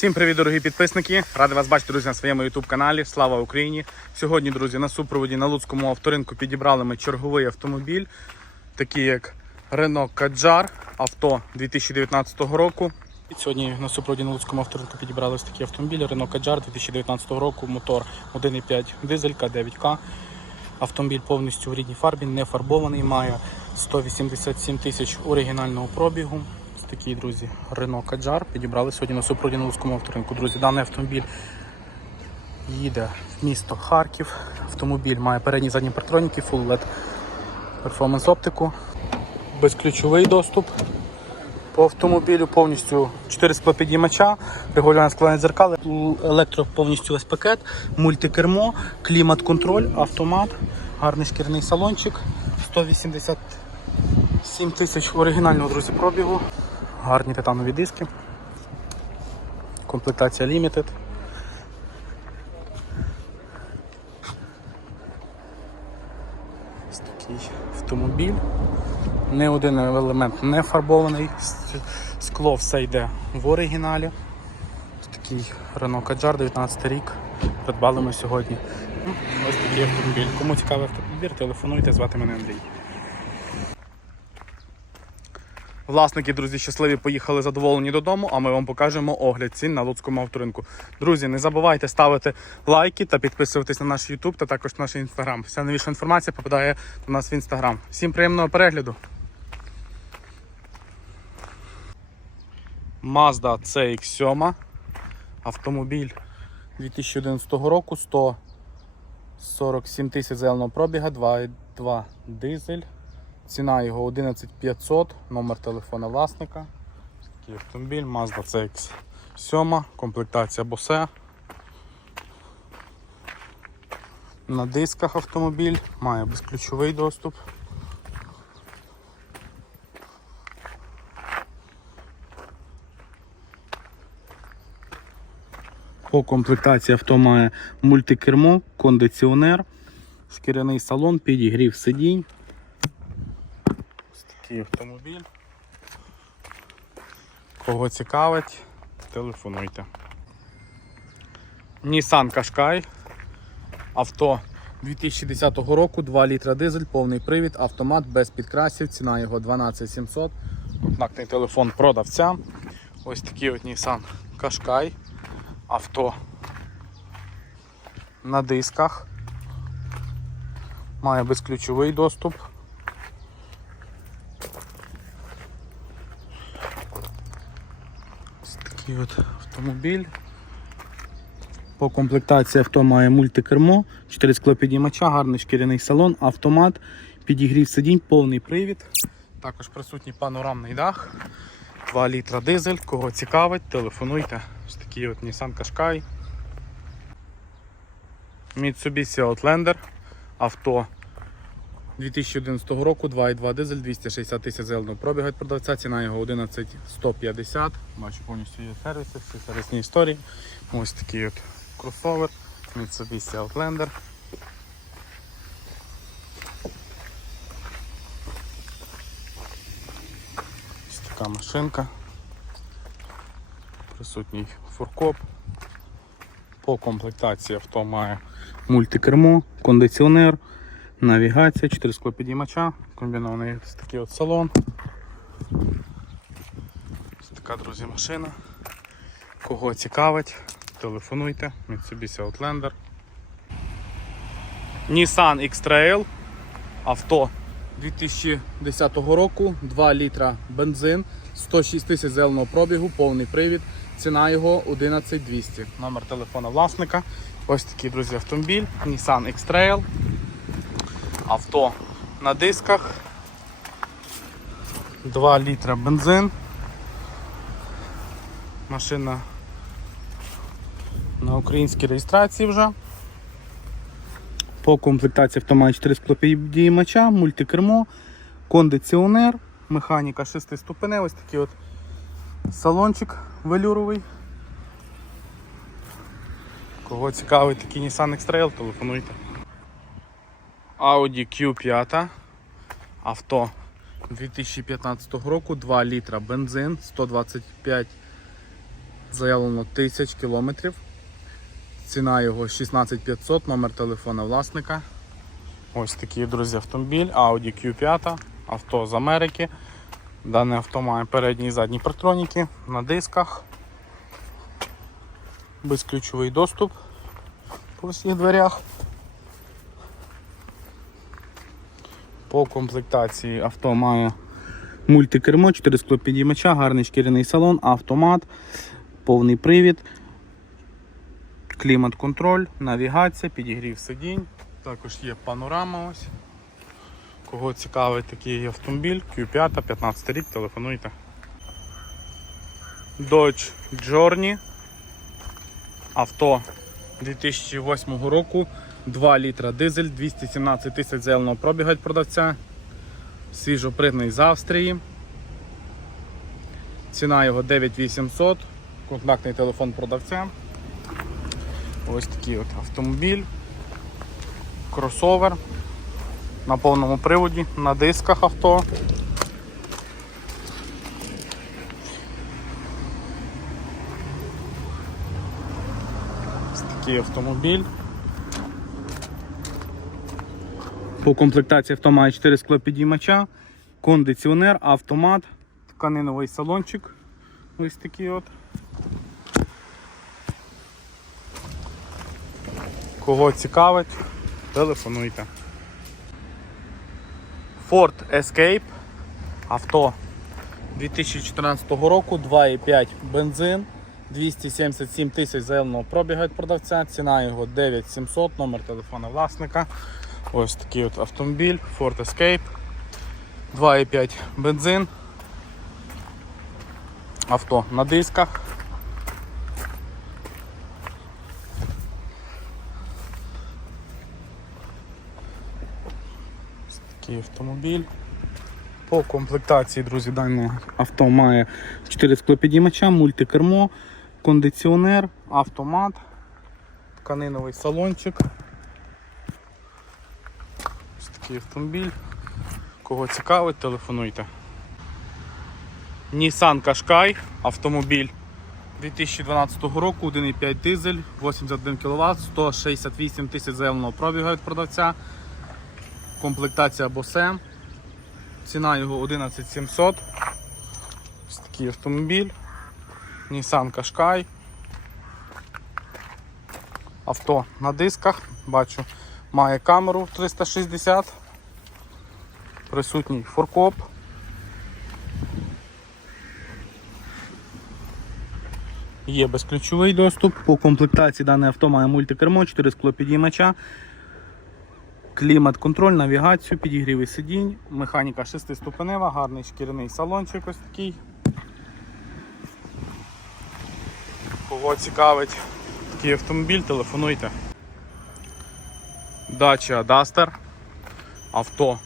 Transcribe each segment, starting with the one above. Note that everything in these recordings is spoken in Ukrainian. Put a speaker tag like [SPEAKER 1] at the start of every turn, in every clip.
[SPEAKER 1] Всім привіт, дорогі підписники! Радий вас бачити, друзі, на своєму youtube каналі. Слава Україні! Сьогодні, друзі, на супроводі на Луцькому авторинку підібрали ми черговий автомобіль, такий як Renault Kadjar, авто 2019 року. Сьогодні на супроводі Луцькому авторинку підібрали ось такий автомобіль Renault Kadjar 2019 року, мотор 1,5 дизелька 9К. Автомобіль повністю в рідній фарбі, не фарбований, має 187 тисяч оригінального пробігу. Ось такий, друзі, Renault Kadjar підібрали сьогодні на супроводі Луцькому авторинку. Друзі, даний автомобіль їде в місто Харків. Автомобіль має передні задні партроніки, Full LED Performance оптику, безключовий доступ. По автомобілю повністю 4 склопідіймача, регулювання складання дзеркал, електро повністю весь пакет, мультикермо, клімат-контроль, автомат, гарний шкіряний салончик, 187 тисяч оригінального друзі пробігу, гарні титанові диски, комплектація Limited. Ось такий автомобіль. Не один елемент не фарбований, скло все йде в оригіналі. Ось такий Renault Kadjar 19 рік. Придбали ми сьогодні. Ну, Ось такий автомобіль. Кому цікавий автомобіль, телефонуйте, звати мене Андрій. Власники, друзі, щасливі поїхали задоволені додому, а ми вам покажемо огляд цін на Луцькому авторинку. Друзі, не забувайте ставити лайки та підписуватись на наш YouTube та також наш інстаграм. Вся новіша інформація попадає до нас в інстаграм. Всім приємного перегляду! Mazda CX7. Автомобіль 2011 року, 147 тисяч зеленого пробіга, 2,2 дизель. Ціна його 11500, номер телефона власника. Такий автомобіль, Mazda CX7, комплектація Bose. На дисках автомобіль, має безключовий доступ. По комплектації авто має мультикермо, кондиціонер, шкіряний салон, підігрів сидінь. Ось такий автомобіль. Кого цікавить, телефонуйте. Nissan Qashqai. Авто 2010 року, 2 літра дизель, повний привід, автомат без підкрасів, ціна його 12700. Контактний телефон продавця. Ось такий от Nissan Qashqai. Авто на дисках. Має безключовий доступ. Ось такий от автомобіль. По комплектації авто має мультикермо, 4 склопідіймача, гарний шкіряний салон, автомат, підігрів сидінь, повний привід. Також присутній панорамний дах, 2 літра дизель. Кого цікавить, телефонуйте. Ось такий от Nissan Qashqai. Mitsubishi Outlander. Авто 2011 року, 2,2 дизель, 260 тисяч зеленого пробігу продавця, ціна його 11150. Бачу, повністю є сервіси, всі сервісні історії. Ось такий от кросовер, Mitsubishi Outlander. Ось така машинка. Присутній фуркоп. По комплектації авто має мультикермо, кондиціонер, навігація, 4 склопідіймача, комбінований ось такий от салон. Ось така, друзі, машина. Кого цікавить, телефонуйте, Mitsubishi Outlander. Nissan X-Trail, авто 2010 року, 2 літра бензин, 106 тисяч зеленого пробігу, повний привід. Ціна його 11200. Номер телефона власника. Ось такий, друзі, автомобіль. Nissan X-Trail. Авто на дисках. 2 літра бензин. Машина на українській реєстрації вже. По комплектації авто має 4 склопідіймача, мультикермо, кондиціонер, механіка 6 ступеней, ось такий от салончик велюровий, Кого цікавить такий Nissan X-Trail, телефонуйте. Audi Q5. Авто 2015 року, 2 літра бензин, 125 заявлено тисяч кілометрів. Ціна його 16500, номер телефона власника. Ось такий, друзі, автомобіль Audi Q5, авто з Америки. Дане авто має передні і задні партроніки на дисках. Безключовий доступ по всіх дверях. По комплектації авто має мультикермо, 4 склопідіймача, гарний шкіряний салон, автомат, повний привід, клімат-контроль, навігація, підігрів сидінь. Також є панорама ось. Кого цікавить такий автомобіль, Q5, 15 рік, телефонуйте. Dodge Journey. Авто 2008 року, 2 літра дизель, 217 тисяч зеленого пробіга від продавця. Свіжопригнаний з Австрії. Ціна його 9800, контактний телефон продавця. Ось такий от автомобіль. Кросовер на повному приводі, на дисках авто. Ось такий автомобіль. По комплектації авто має 4 склопідіймача, кондиціонер, автомат, тканиновий салончик. Ось такий от. Кого цікавить, телефонуйте. Ford Escape. Авто 2014 року, 2,5 бензин, 277 тисяч заявленого пробіга від продавця, ціна його 9700, номер телефона власника. Ось такий от автомобіль Ford Escape. 2,5 бензин. Авто на дисках. Ось такий автомобіль. По комплектації, друзі, дане авто має 4 склопідіймача, мультикермо, кондиціонер, автомат, тканиновий салончик. Ось такий автомобіль. Кого цікавить, телефонуйте. Nissan Qashqai автомобіль 2012 року, 1,5 дизель, 81 кВт, 168 тисяч заявленого пробігу від продавця. Комплектація Bose. Ціна його 11700. Ось такий автомобіль. Nissan Qashqai. Авто на дисках, бачу, має камеру 360. Присутній форкоп. Є безключовий доступ. По комплектації дане авто має мультикермо, 4 склопідіймача, клімат-контроль, навігацію, підігріви сидінь, механіка 6-ступенева, гарний шкіряний салончик ось такий. Кого цікавить такий автомобіль, телефонуйте. Dacia Duster. Авто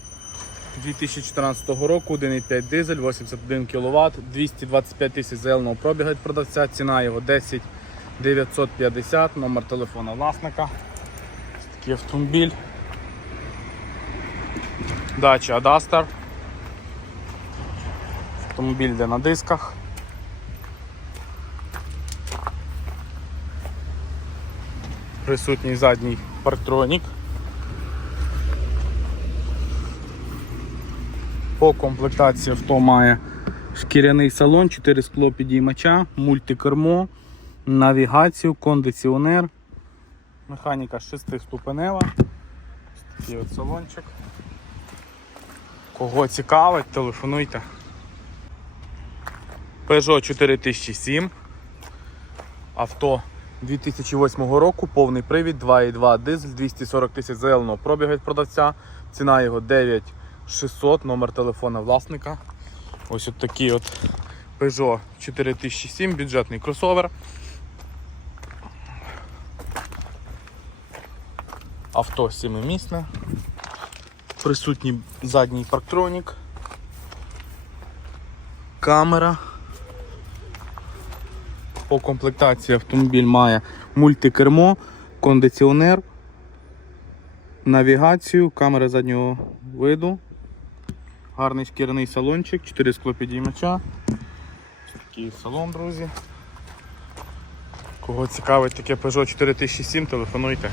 [SPEAKER 1] 2014 року, 1,5 дизель, 81 кВт, 225 тисяч зеленого пробіга від продавця, ціна його 10 950, номер телефона власника. Такий автомобіль. Dacia Duster. Автомобіль йде на дисках. Присутній задній парктронік. По комплектації авто має шкіряний салон, 4 скло підіймача, мультикермо, навігацію, кондиціонер, механіка 6-ступенева. Такий от салончик. Кого цікавить, телефонуйте. Peugeot 4007. Авто 2008 року, повний привід, 2,2 дизель, 240 тисяч зеленого пробігу від продавця. Ціна його 9600, номер телефона власника. Ось от такий от Peugeot 4007, бюджетний кросовер. Авто 7-місне. Присутній задній парктронік. Камера. По комплектації автомобіль має мультикермо, кондиціонер, навігацію, камера заднього виду, гарний шкіряний салончик, 4 склопідіймача. Такий салон, друзі. Кого цікавить таке Peugeot 4007, телефонуйте.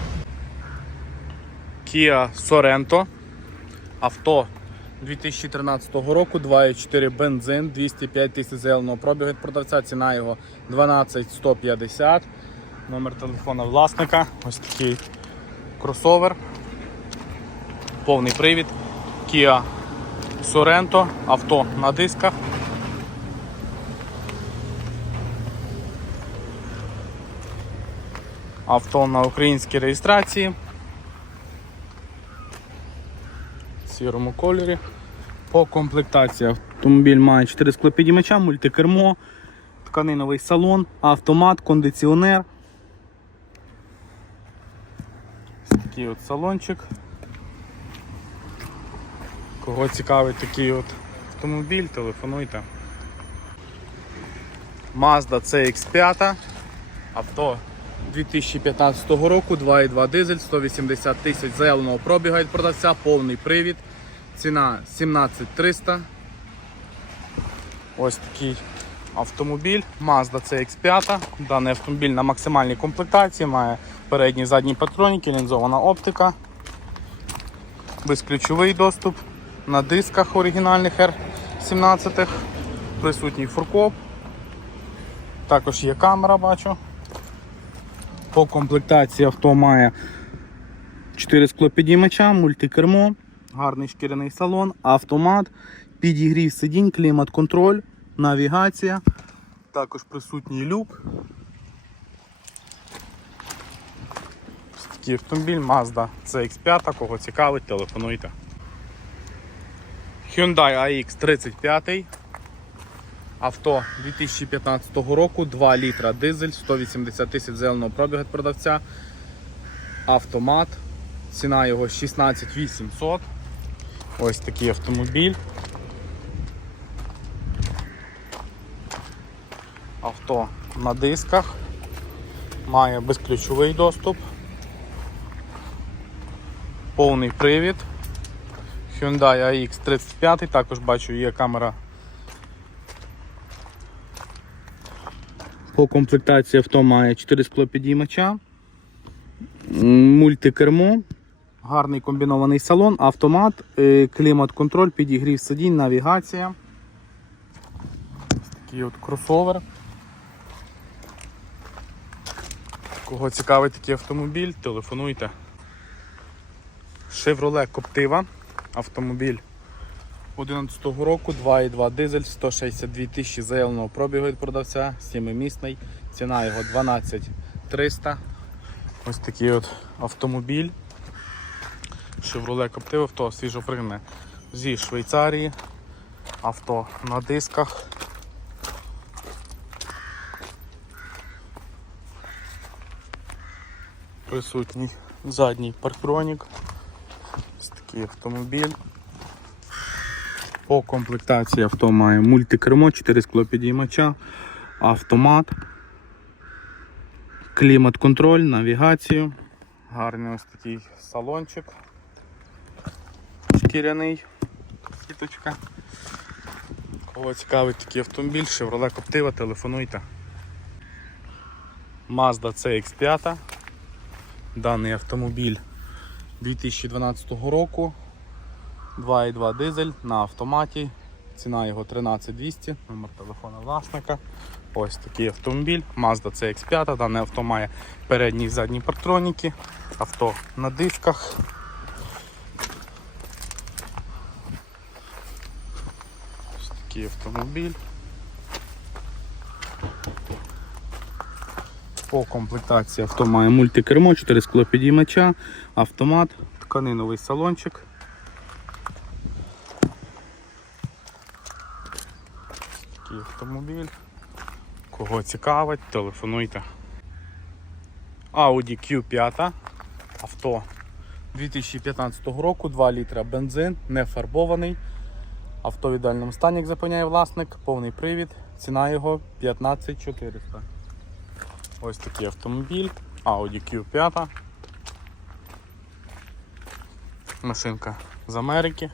[SPEAKER 1] Kia Sorento. Авто 2013 року, 2,4 бензин, 205 тисяч зеленого пробігу від продавця, ціна його 12150. Номер телефона власника. Ось такий кросовер. Повний привід. Kia Sorento, авто на дисках. Авто на українській реєстрації. В сірому кольорі. По комплектації автомобіль має 4 склопідіймача, мультикермо, тканиновий салон, автомат, кондиціонер. Ось такий от салончик. Кого цікавить такий от автомобіль, телефонуйте. Mazda CX5. Авто 2015 року, 2,2 дизель, 180 тисяч заявленого пробігу від продавця, повний привід. Ціна 17300. Ось такий автомобіль. Mazda CX5. Даний автомобіль на максимальній комплектації, має передні і задні патроніки, лінзована оптика, безключовий доступ на дисках оригінальних R17, присутній фуркоп. Також є камера, бачу. По комплектації авто має 4 склопідіймача, мультикермо, гарний шкіряний салон, автомат, підігрів сидінь, клімат-контроль, навігація. Також присутній люк. Ось Такий автомобіль Mazda CX5, кого цікавить, телефонуйте. Hyundai AX35. Авто 2015 року, 2 літра дизель, 180 тисяч зеленого пробігу від продавця. Автомат. Ціна його 16800. Ось такий автомобіль. Авто на дисках. Має безключовий доступ. Повний привід. Hyundai AX35, також бачу є камера По комплектації авто має 4 склопідіймача, мультикермо, гарний комбінований салон, автомат, е, клімат-контроль, підігрів сидінь, навігація. Ось Такий от кросовер. Кого цікавить такий автомобіль, телефонуйте. Chevrolet Captiva. Автомобіль 2011 року, 2,2 дизель, 162 тисячі заявленого пробігу від продавця, 7-місний, ціна його 12 300. Ось такий от автомобіль. Chevrolet Captiva, авто свіжофригне зі Швейцарії, авто на дисках. Присутній задній парктронік. Ось такий автомобіль. По комплектації авто має мультикермо, 4 склопідіймача, автомат, клімат-контроль, навігацію. Гарний ось такий салончик. Шкіряний. Сіточка. Кого цікавить такий автомобіль, Chevrolet Captiva, телефонуйте. Mazda CX5. Даний автомобіль 2012 року. 2,2 дизель на автоматі. Ціна його 13200, номер телефона власника. Ось такий автомобіль. Mazda CX5. Дане авто має передні і задні партроніки. Авто на дисках. Ось такий автомобіль. По комплектації авто має мультикермо, 4 склопідіймача, автомат, тканиновий салончик. Такий автомобіль. Кого цікавить, телефонуйте. Audi Q5. Авто 2015 року, 2 літра бензин, не фарбований. Авто в ідеальному стані, як запевняє власник, повний привід. Ціна його 15400. Ось такий автомобіль. Audi Q5. Машинка з Америки.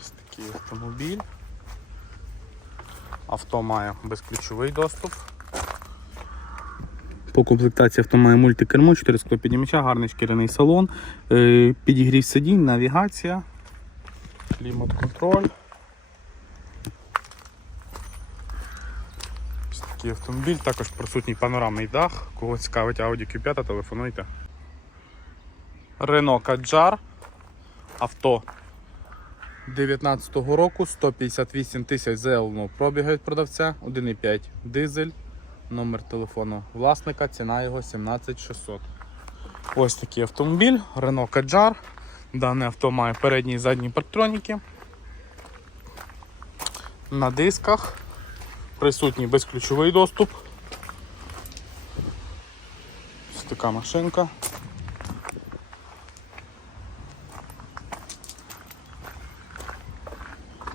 [SPEAKER 1] Ось такий автомобіль. Авто має безключовий доступ. По комплектації авто має мультикермо, 4 склопіднімача, гарний шкіряний салон, е, підігрів сидінь, навігація, клімат-контроль. Такий автомобіль, також присутній панорамний дах. Кого цікавить Audi Q5, телефонуйте. Renault Kadjar. Авто 19-го року, 158 тисяч заявленого пробігу від продавця, 1,5 дизель. Номер телефону власника, ціна його 17600. Ось такий автомобіль Renault Kadjar. Дане авто має передні і задні парктроніки. На дисках. Присутній безключовий доступ. Ось така машинка.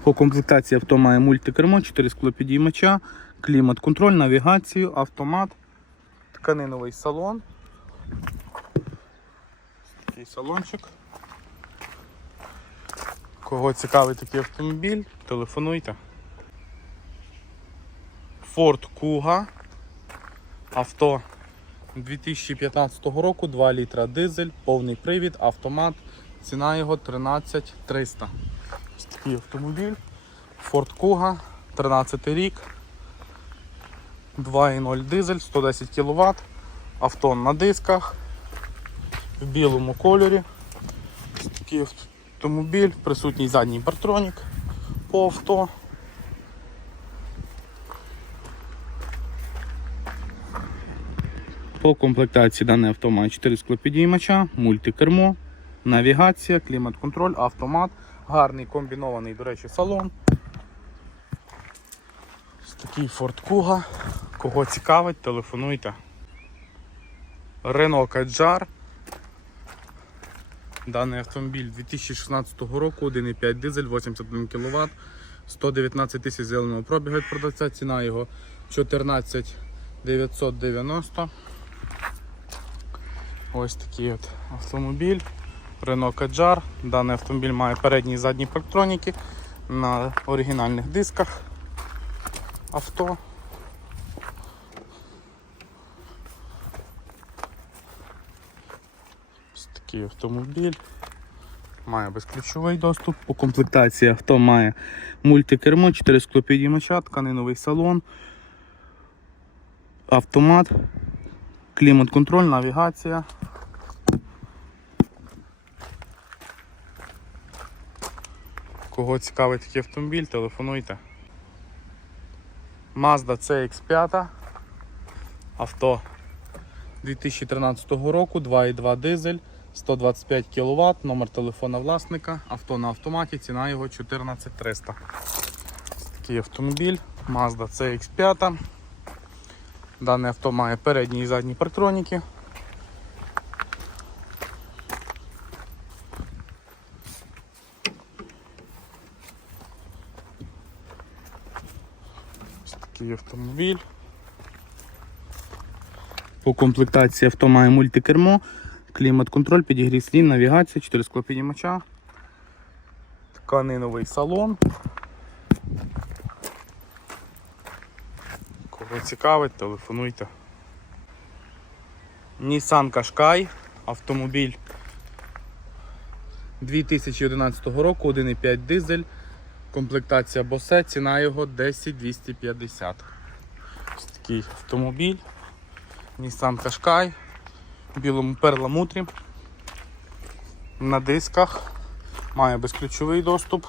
[SPEAKER 1] По комплектації авто має мультикермо, 4 склопідіймача, клімат-контроль, навігацію, автомат, тканиновий салон. Такий салончик. Кого цікавий такий автомобіль, телефонуйте. Ford Kuga. Авто 2015 року, 2 літра дизель, повний привід, автомат. Ціна його 13300. Ось такий автомобіль. Ford Kuga, 13 рік. 2.0 дизель, 110 кВт. Авто на дисках. В білому кольорі. Такий автомобіль, присутній задній партронік по авто. По комплектації дане авто має 4 склопідіймача, мультикермо, навігація, клімат-контроль, автомат, гарний комбінований, до речі, салон. Ось такий Ford Kuga. Кого цікавить, телефонуйте. Renault Kadjar. Даний автомобіль 2016 року, 1,5 дизель, 81 кВт, 119 тисяч зеленого пробігу від продавця, ціна його 14 990. Ось такий от автомобіль. Renault Kadjar. Даний автомобіль має передні і задні парктроніки на оригінальних дисках авто. Ось такий автомобіль. Має безключовий доступ. По комплектації авто має мультикермо, 4 склопідіймача, тканиновий салон, автомат, клімат-контроль, навігація. Кого цікавить такий автомобіль, телефонуйте. Mazda CX5. Авто 2013 року, 2,2 дизель, 125 кВт, номер телефона власника, авто на автоматі, ціна його 14300. Такий автомобіль, Mazda CX5. Дане авто має передні і задні партроніки. Автомобіль. По комплектації авто має мультикермо, клімат-контроль, підігрів слін, навігація, 4 склопідіймача, тканиновий салон. Кого цікавить, телефонуйте. Nissan Qashqai, автомобіль 2011 року, 1,5 дизель, комплектація Bose, ціна його 10250. Ось такий автомобіль. Nissan Qashqai в білому перламутрі. На дисках. Має безключовий доступ.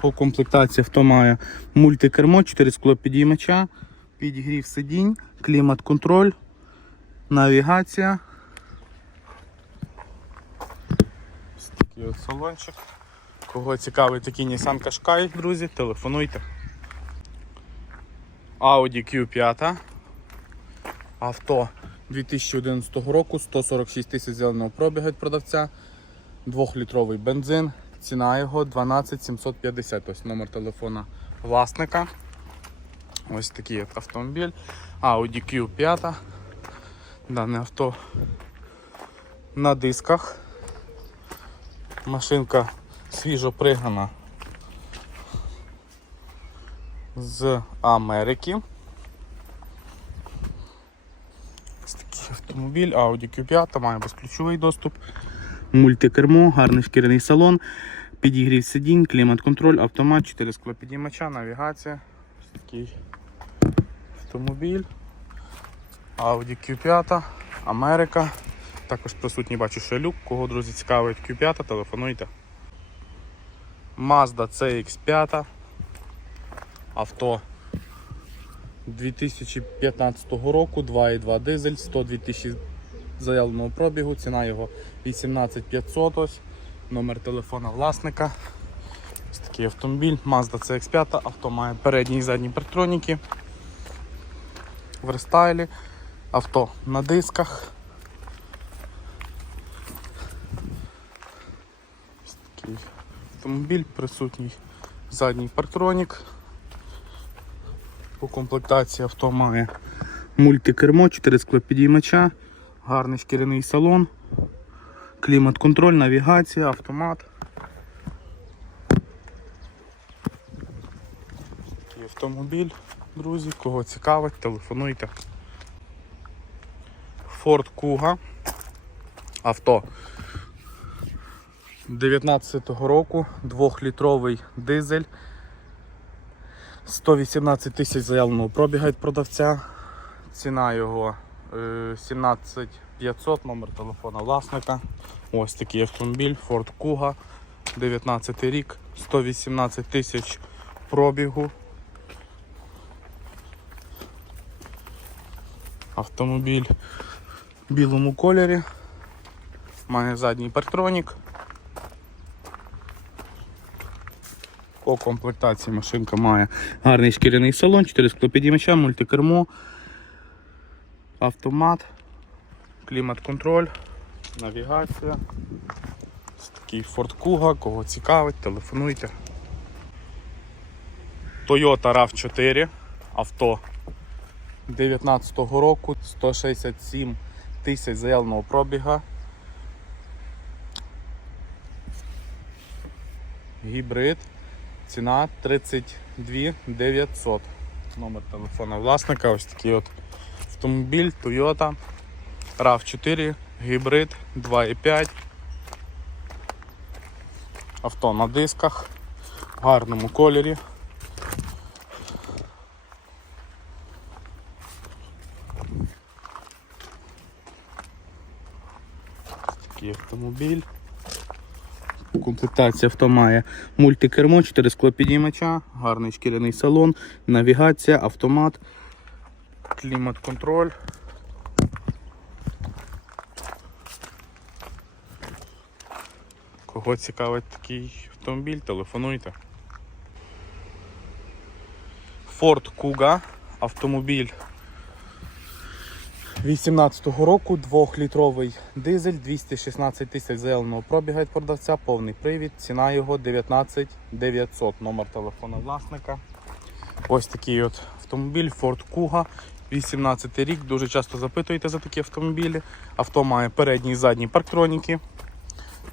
[SPEAKER 1] По комплектації авто має мультикермо, 4 склопідіймача, підігрів сидінь, клімат-контроль, навігація. Ось такий от салончик. Кого цікавий такий Nissan Qashqai, друзі, телефонуйте. Audi Q5. Авто 2011 року, 146 тисяч зеленого пробігу від продавця, 2-літровий бензин, ціна його 12 750. Ось номер телефона власника. Ось такий от автомобіль. Audi Q5. Дане авто на дисках. Машинка свіжо пригнана з Америки. Ось такий автомобіль Audi Q5, має безключовий доступ, мультикермо, гарний шкіряний салон, підігрів сидінь, клімат-контроль, автомат, 4 склопідіймача, навігація. Ось такий автомобіль. Audi Q5, Америка. Також присутній бачу ще люк. Кого, друзі, цікавить Q5, телефонуйте. Mazda CX5. Авто 2015 року, 2,2 дизель, 102 тисячі заявленого пробігу, ціна його 18500. Ось. Номер телефона власника. Ось такий автомобіль, Mazda CX5, авто має передні і задні партроніки. В рестайлі, авто на дисках. Такий автомобіль, присутній задній партронік. По комплектації авто має мультикермо, 4 склопідіймача, гарний шкіряний салон, клімат-контроль, навігація, автомат. Автомобіль, друзі, кого цікавить, телефонуйте. Ford Kuga. Авто 19-го року, 2-літровий дизель. 118 тисяч заявленого пробіга від продавця. Ціна його е, 17 500, номер телефона власника. Ось такий автомобіль Ford Kuga, 19 рік, 118 тисяч пробігу. Автомобіль білому кольорі. Має задній партронік. По комплектації машинка має гарний шкіряний салон, 4 склопідіймача, мультикермо, автомат, клімат-контроль, навігація. Ось такий Ford Kuga, кого цікавить, телефонуйте. Toyota RAV4, авто 19-го року, 167 тисяч заявленого пробіга. Гібрид. Ціна 32 900. Номер телефона власника. Ось такий от автомобіль Toyota RAV4, гібрид 2.5. Авто на дисках, в гарному кольорі. Такий автомобіль. Комплектація авто має мультикермо, 4 склопідіймача, гарний шкіряний салон, навігація, автомат, клімат-контроль. Кого цікавить такий автомобіль, телефонуйте. Ford Kuga, автомобіль 18-го року, 2-літровий дизель, 216 тисяч зеленого пробіга від продавця, повний привід, ціна його 19 900, номер телефона власника. Ось такий от автомобіль Ford Kuga, 18 рік, дуже часто запитуєте за такі автомобілі. Авто має передні і задні парктроніки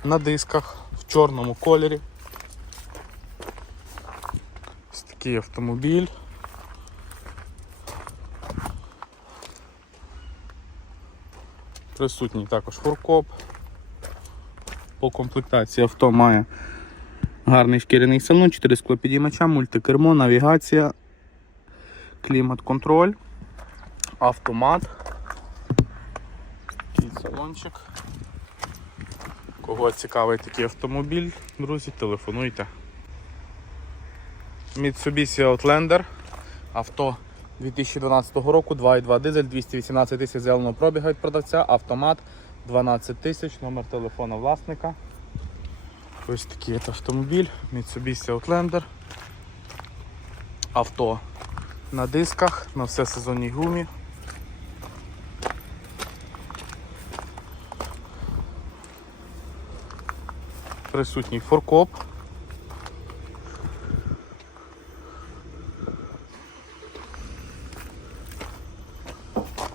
[SPEAKER 1] на дисках в чорному кольорі. Ось такий автомобіль. Присутній також фуркоп. По комплектації авто має гарний шкіряний салон, 4 склопідіймача, мультикермо, навігація, клімат-контроль, автомат. Такий салончик. Кого цікавий такий автомобіль, друзі, телефонуйте. Mitsubishi Outlander. Авто 2012 року 2,2 дизель, 218 тисяч зеленого пробіга від продавця, автомат 12 тисяч, номер телефона власника. Ось такий автомобіль, Mitsubishi Outlander. Авто на дисках, на все сезонній гумі. Присутній форкоп.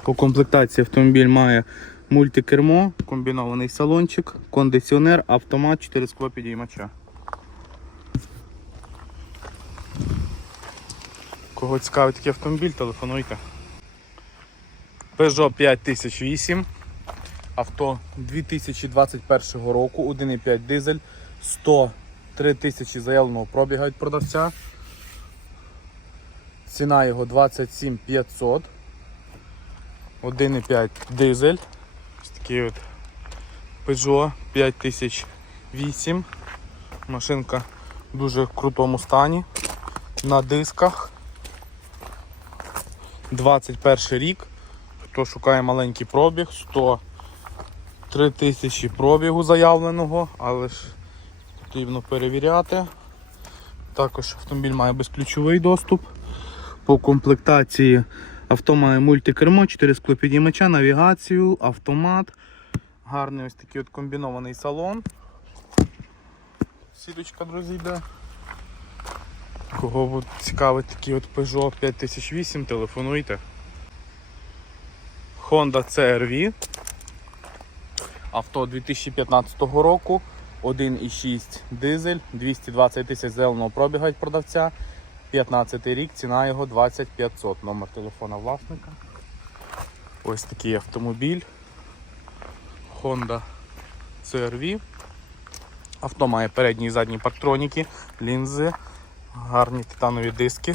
[SPEAKER 1] По комплектації автомобіль має мультикермо, комбінований салончик, кондиціонер, автомат, 4 скло підіймача. Кого цікавить такий автомобіль, телефонуйте. Peugeot 5008. Авто 2021 року, 1,5 дизель, 103 тисячі заявленого пробіга від продавця. Ціна його 27 500. 1,5 дизель. Ось такий от Peugeot 5008. Машинка в дуже крутому стані. На дисках. 21 рік. Хто шукає маленький пробіг, 103 тисячі пробігу заявленого, але ж потрібно перевіряти. Також автомобіль має безключовий доступ. По комплектації авто має мультикермо, 4 склопідіймача, навігацію, автомат. Гарний ось такий от комбінований салон. Сіточка, друзі, йде. Кого цікавить такий от Peugeot 5008, телефонуйте. Honda CR-V. Авто 2015 року. 1,6 дизель, 220 тисяч зеленого пробіга від продавця. 15 рік, ціна його 2500. Номер телефона власника. Ось такий автомобіль. Honda CR-V. Авто має передні і задні парктроніки, лінзи, гарні титанові диски.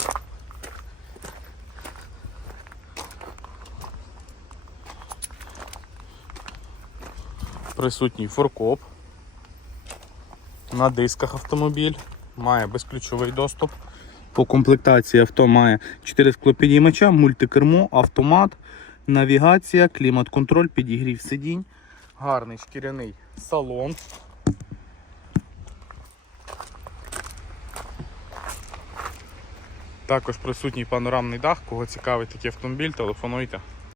[SPEAKER 1] Присутній форкоп. На дисках автомобіль. Має безключовий доступ. По комплектації авто має 4 склопідіймача, мультикермо, автомат, навігація, клімат-контроль, підігрів сидінь, гарний шкіряний салон. Також присутній панорамний дах. Кого цікавить такий автомобіль, телефонуйте.